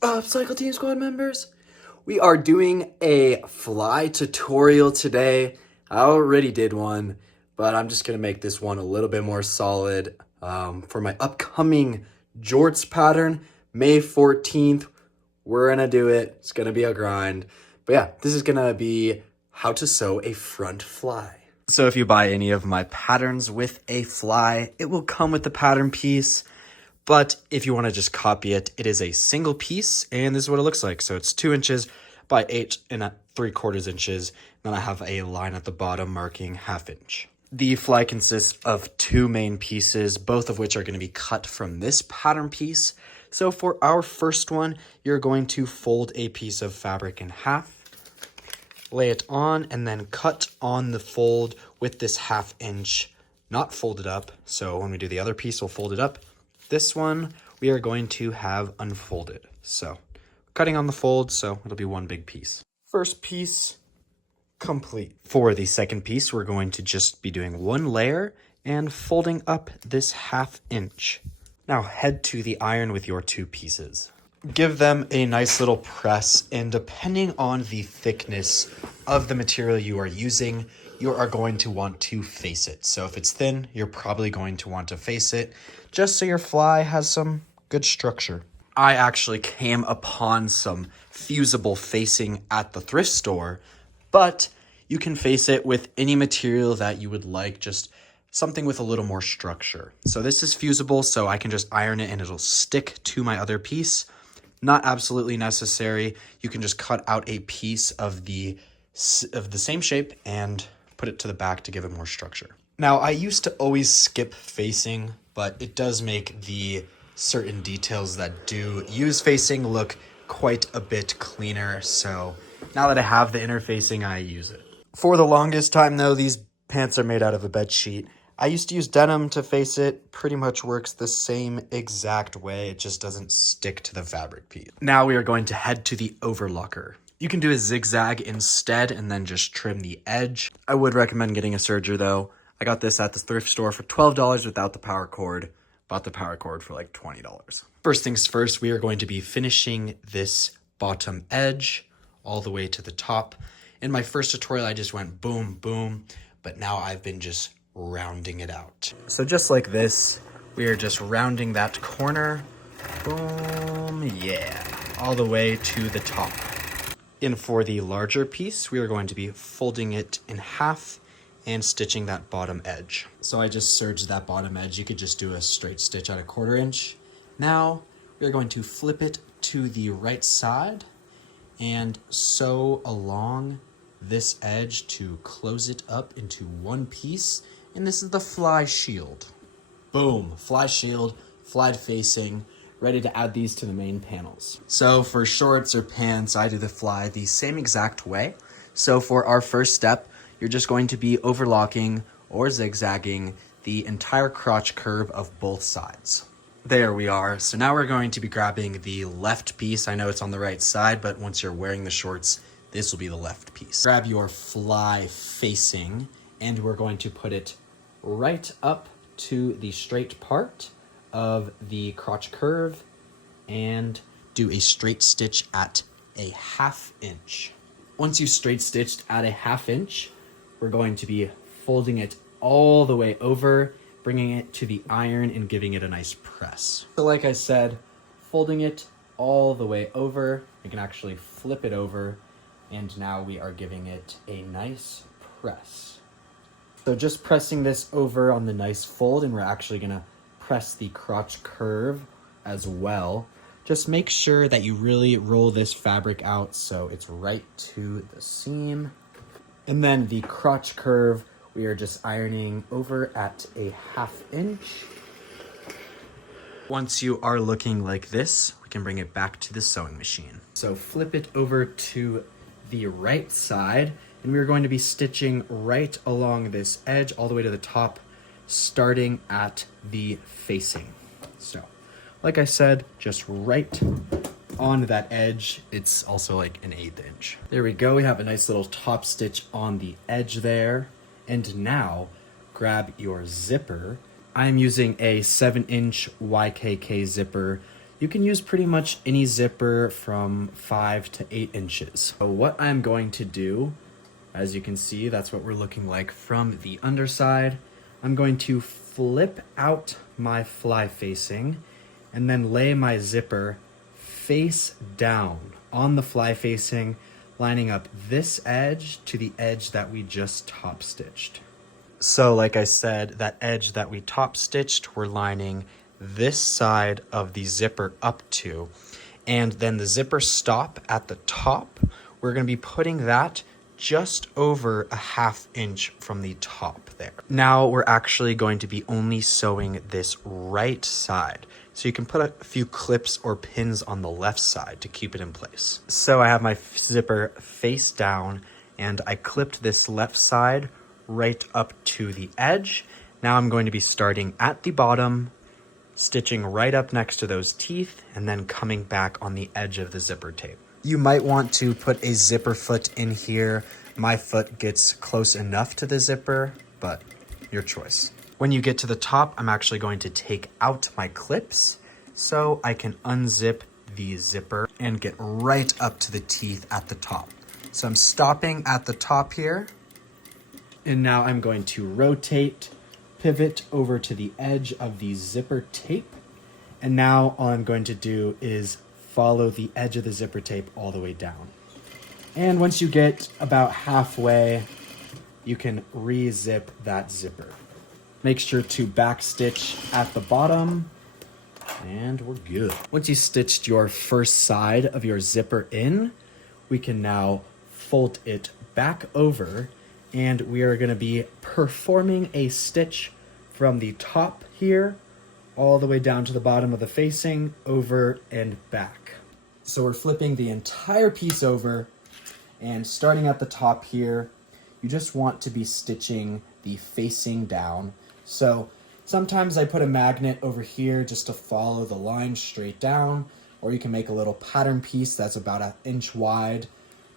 Upcycle Team Squad members, we are doing a fly tutorial today. I already did one, but I'm just gonna make this one a little bit more solid for my upcoming jorts pattern, May 14th. We're gonna do it. It's gonna be a grind. But yeah, this is gonna be how to sew a front fly. So if you buy any of my patterns with a fly, it will come with the pattern piece. But if you want to just copy it, it is a single piece, and this is what it looks like. So it's 2 inches by 8 3/4 inches. Then I have a line at the bottom marking 1/2 inch. The fly consists of 2 main pieces, both of which are going to be cut from this pattern piece. So for our first one, you're going to fold a piece of fabric in half, lay it on, and then cut on the fold with this 1/2 inch, not folded up. So when we do the other piece, we'll fold it up. This one we are going to have unfolded. So cutting on the fold, so it'll be one big piece. First piece complete. For the second piece, we're going to just be doing one layer and folding up this 1/2 inch. Now head to the iron with your 2 pieces. Give them a nice little press, and depending on the thickness of the material you are using, you are going to want to face it. So if it's thin, you're probably going to want to face it, just so your fly has some good structure. I actually came upon some fusible facing at the thrift store, but you can face it with any material that you would like, just something with a little more structure. So this is fusible, so I can just iron it and it'll stick to my other piece. Not absolutely necessary. You can just cut out a piece of the same shape and put it to the back to give it more structure. Now, I used to always skip facing, but it does make the certain details that do use facing look quite a bit cleaner. So now that I have the interfacing, I use it. For the longest time though, these pants are made out of a bed sheet. I used to use denim to face it. Pretty much works the same exact way. It just doesn't stick to the fabric piece. Now we are going to head to the overlocker. You can do a zigzag instead and then just trim the edge. I would recommend getting a serger though. I got this at the thrift store for $12 without the power cord. Bought the power cord for like $20. First things first, we are going to be finishing this bottom edge all the way to the top. In my first tutorial, I just went boom, boom, but now I've been just rounding it out. So just like this, we are just rounding that corner. Boom, yeah, all the way to the top. And for the larger piece, we are going to be folding it in half and stitching that bottom edge. So I just serged that bottom edge. You could just do a straight stitch at 1/4 inch. Now we're going to flip it to the right side and sew along this edge to close it up into one piece. And this is the fly shield. Boom, fly shield, fly facing, ready to add these to the main panels. So for shorts or pants, I do the fly the same exact way. So for our first step, you're just going to be overlocking or zigzagging the entire crotch curve of both sides. There we are. So now we're going to be grabbing the left piece. I know it's on the right side, but once you're wearing the shorts, this will be the left piece. Grab your fly facing, and we're going to put it right up to the straight part of the crotch curve and do a straight stitch at a 1/2 inch. Once you straight stitched at a 1/2 inch, we're going to be folding it all the way over, bringing it to the iron and giving it a nice press. So like I said, folding it all the way over, you can actually flip it over, and now we are giving it a nice press. So just pressing this over on the nice fold, and we're actually gonna press the crotch curve as well. Just make sure that you really roll this fabric out so it's right to the seam. And then the crotch curve, we are just ironing over at a 1/2 inch. Once you are looking like this, we can bring it back to the sewing machine. So flip it over to the right side, and we're going to be stitching right along this edge all the way to the top, starting at the facing. So, like I said, just right on that edge. It's also like an 1/8 inch. There we go. We have a nice little top stitch on the edge there. And now grab your zipper. I'm using a 7-inch YKK zipper. You can use pretty much any zipper from 5 to 8 inches. So what I'm going to do, as you can see, that's what we're looking like from the underside. I'm going to flip out my fly facing and then lay my zipper face down on the fly facing, lining up this edge to the edge that we just top stitched. So like I said, that edge that we top stitched, we're lining this side of the zipper up to, and then the zipper stop at the top, we're going to be putting that just over a 1/2 inch from the top there. Now we're actually going to be only sewing this right side. So you can put a few clips or pins on the left side to keep it in place. So I have my zipper face down and I clipped this left side right up to the edge. Now I'm going to be starting at the bottom, stitching right up next to those teeth, and then coming back on the edge of the zipper tape. You might want to put a zipper foot in here. My foot gets close enough to the zipper, but your choice. When you get to the top, I'm actually going to take out my clips so I can unzip the zipper and get right up to the teeth at the top. So I'm stopping at the top here. And now I'm going to rotate, pivot over to the edge of the zipper tape. And now all I'm going to do is follow the edge of the zipper tape all the way down. And once you get about halfway, you can re-zip that zipper. Make sure to backstitch at the bottom, and we're good. Once you stitched your first side of your zipper in, we can now fold it back over, and we are going to be performing a stitch from the top here all the way down to the bottom of the facing, over and back. So we're flipping the entire piece over, and starting at the top here, you just want to be stitching the facing down. So sometimes I put a magnet over here just to follow the line straight down, or you can make a little pattern piece that's about 1 inch wide.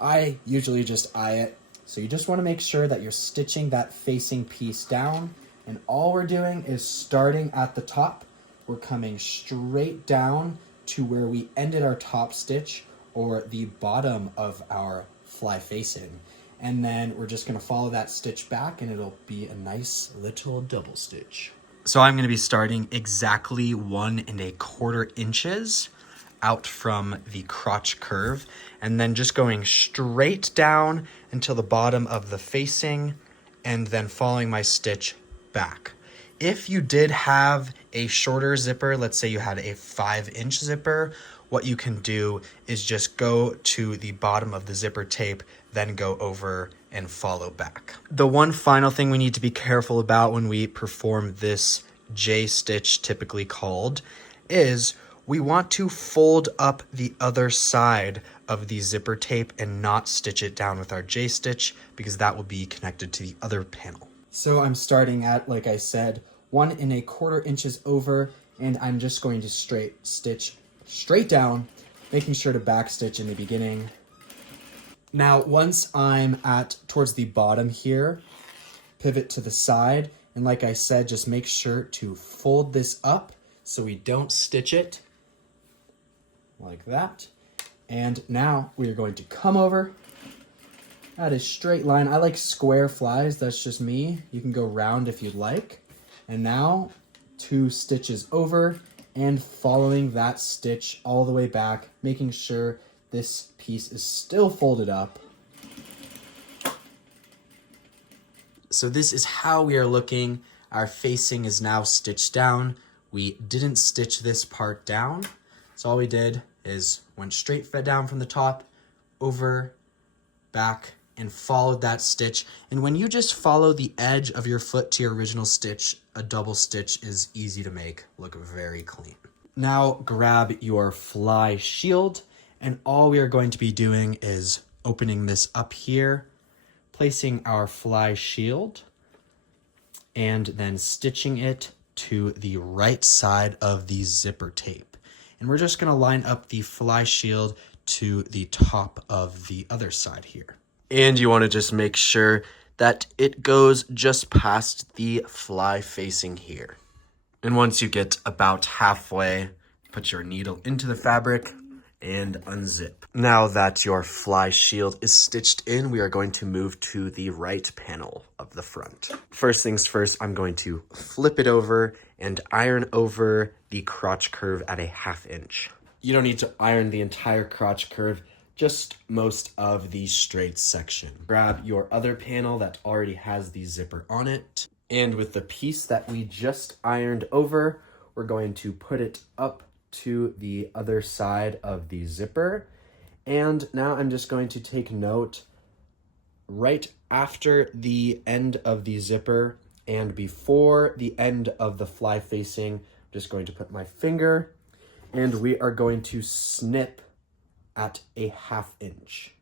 I usually just eye it. So you just want to make sure that you're stitching that facing piece down, and all we're doing is starting at the top. We're coming straight down to where we ended our top stitch, or the bottom of our fly facing. And then we're just going to follow that stitch back, and it'll be a nice little double stitch. So I'm going to be starting exactly 1 1/4 inches out from the crotch curve, and then just going straight down until the bottom of the facing, and then following my stitch back. If you did have a shorter zipper, let's say you had a 5-inch zipper, what you can do is just go to the bottom of the zipper tape, then go over and follow back. The one final thing we need to be careful about when we perform this J-stitch, typically called, is we want to fold up the other side of the zipper tape and not stitch it down with our J-stitch, because that will be connected to the other panel. So I'm starting at, like I said, 1 1/4 inches over, and I'm just going to stitch straight down, making sure to backstitch in the beginning. Now, once I'm towards the bottom here, pivot to the side, and like I said, just make sure to fold this up so we don't stitch it like that. And now we are going to come over at a straight line. I like square flies, that's just me. You can go round if you'd like. And now 2 stitches over, and following that stitch all the way back, making sure this piece is still folded up. So this is how we are looking. Our facing is now stitched down. We didn't stitch this part down. So all we did is went straight down from the top, over, back, and followed that stitch. And when you just follow the edge of your foot to your original stitch, a double stitch is easy to make look very clean. Now grab your fly shield, and all we are going to be doing is opening this up here, placing our fly shield, and then stitching it to the right side of the zipper tape. And we're just going to line up the fly shield to the top of the other side here. And you want to just make sure that it goes just past the fly facing here. And once you get about halfway, Put your needle into the fabric and unzip. Now that your fly shield is stitched in, we are going to move to the right panel of the front. First things first, I'm going to flip it over and iron over the crotch curve at a 1/2 inch. You don't need to iron the entire crotch curve, just most of the straight section. Grab your other panel that already has the zipper on it, and with the piece that we just ironed over, we're going to put it up to the other side of the zipper. And now I'm just going to take note right after the end of the zipper and before the end of the fly facing. I'm just going to put my finger and we are going to snip at a 1/2 inch.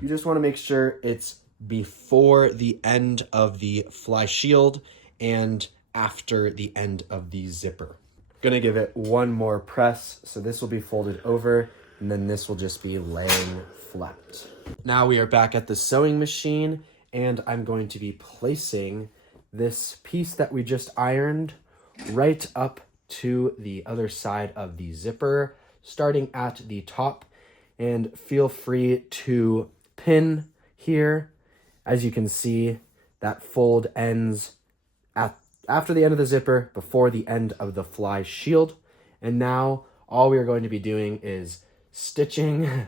You just want to make sure it's before the end of the fly shield and after the end of the zipper. Gonna give it one more press, so this will be folded over and then this will just be laying flat. Now we are back at the sewing machine and I'm going to be placing this piece that we just ironed right up to the other side of the zipper, starting at the top, and feel free to pin here. As you can see, that fold ends after the end of the zipper, before the end of the fly shield. And now all we are going to be doing is stitching,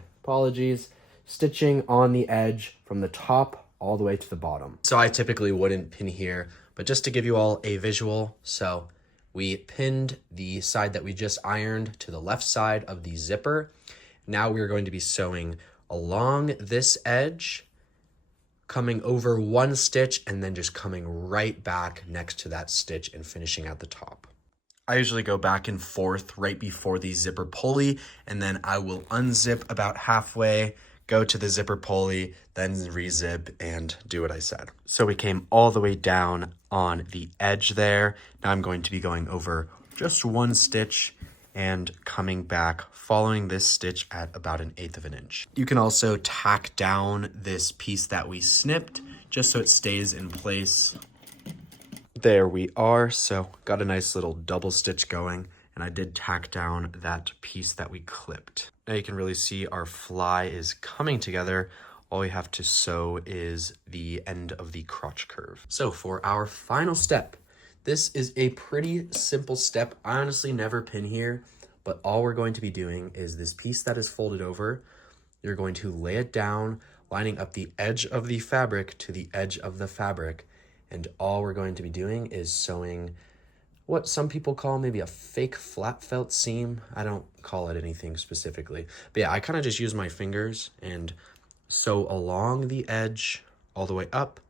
stitching on the edge from the top all the way to the bottom. So I typically wouldn't pin here, but just to give you all a visual, so we pinned the side that we just ironed to the left side of the zipper. Now we're going to be sewing along this edge, coming over one stitch and then just coming right back next to that stitch and finishing at the top. I usually go back and forth right before the zipper pulley, and then I will unzip about halfway, go to the zipper pulley, then rezip and do what I said. So we came all the way down on the edge there. Now I'm going to be going over just one stitch and coming back, following this stitch at about 1/8 inch. You can also tack down this piece that we snipped just so it stays in place. There we are. So got a nice little double stitch going, and I did tack down that piece that we clipped. Now you can really see our fly is coming together. All we have to sew is the end of the crotch curve. So for our final step, this is a pretty simple step. I honestly never pin here, but all we're going to be doing is this piece that is folded over. You're going to lay it down, lining up the edge of the fabric to the edge of the fabric. And all we're going to be doing is sewing what some people call maybe a fake flat felt seam. I don't call it anything specifically. But yeah, I kind of just use my fingers and sew along the edge all the way up,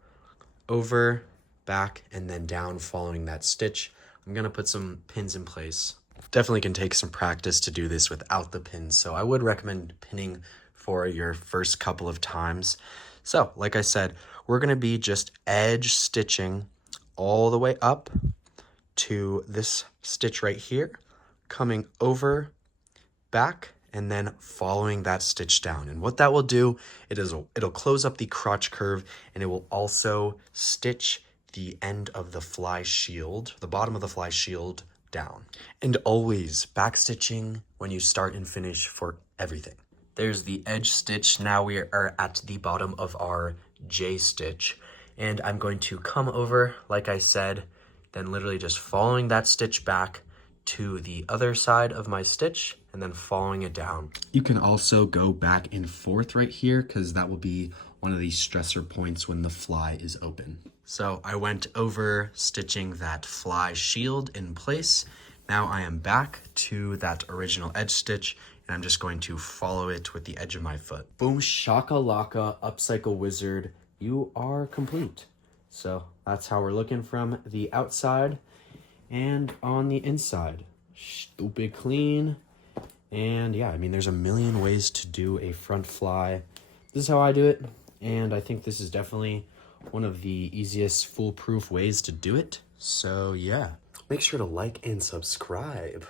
over, back, and then down following that stitch. I'm gonna put some pins in place. Definitely can take some practice to do this without the pins, so I would recommend pinning for your first couple of times. So like I said, we're gonna be just edge stitching all the way up to this stitch right here, coming over, back, and then following that stitch down. And what that will do, it'll close up the crotch curve, and it will also stitch the end of the fly shield, the bottom of the fly shield, down. And always back stitching when you start and finish for everything. There's the edge stitch. Now we are at the bottom of our J stitch, and I'm going to come over, like I said, then literally just following that stitch back to the other side of my stitch and then following it down. You can also go back and forth right here because that will be one of the stressor points when the fly is open. So I went over stitching that fly shield in place. Now I am back to that original edge stitch, and I'm just going to follow it with the edge of my foot. Boom shakalaka, Upcycle Wizard, you are complete. So that's how we're looking from the outside and on the inside. Stupid clean. And yeah, I mean, there's a million ways to do a front fly. This is how I do it, and I think this is definitely one of the easiest foolproof ways to do it. So yeah, make sure to like and subscribe.